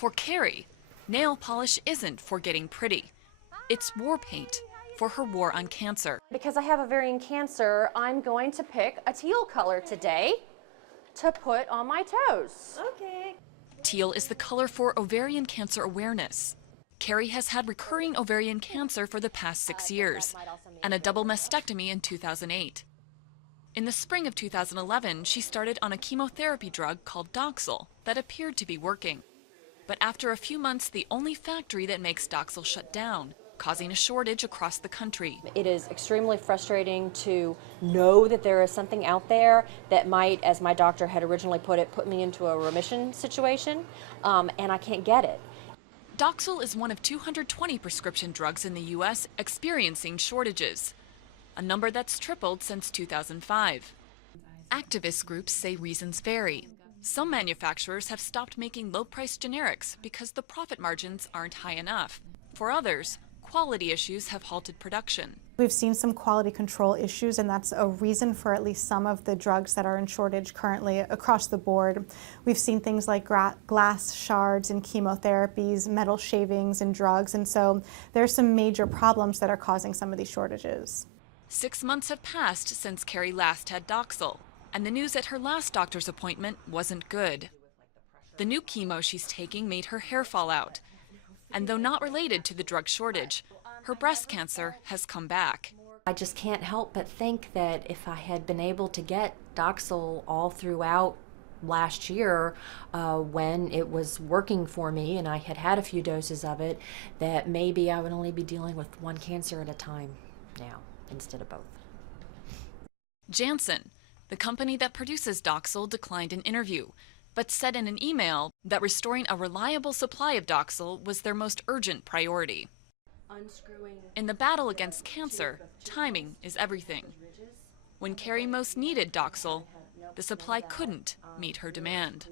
For Carey, nail polish isn't for getting pretty. It's war paint for her war on cancer. Because I have ovarian cancer, I'm going to pick a teal color today to put on my toes. Okay. Teal is the color for ovarian cancer awareness. Carey has had recurring ovarian cancer for the past 6 years and a double mastectomy in 2008. In the spring of 2011, she started on a chemotherapy drug called Doxil that appeared to be working. But after a few months, the only factory that makes Doxil shut down, causing a shortage across the country. It is extremely frustrating to know that there is something out there that might, as my doctor had originally put it, put me into a remission situation, and I can't get it. Doxil is one of 220 prescription drugs in the U.S. experiencing shortages, a number that's tripled since 2005. Activist groups say reasons vary. Some manufacturers have stopped making low-priced generics because the profit margins aren't high enough. For others, quality issues have halted production. We've seen some quality control issues, and that's a reason for at least some of the drugs that are in shortage currently across the board. We've seen things like glass shards in chemotherapies, metal shavings in drugs, and so there's some major problems that are causing some of these shortages. 6 months have passed since Carey last had Doxil, and the news at her last doctor's appointment wasn't good. The new chemo she's taking made her hair fall out, and though not related to the drug shortage, her breast cancer has come back. I just can't help but think that if I had been able to get Doxil all throughout last year when it was working for me and I had had a few doses of it, that maybe I would only be dealing with one cancer at a time now instead of both. Janssen, the company that produces Doxil, declined an interview, but said in an email that restoring a reliable supply of Doxil was their most urgent priority. In the battle against cancer, timing is everything. When Carey most needed Doxil, the supply couldn't meet her demand.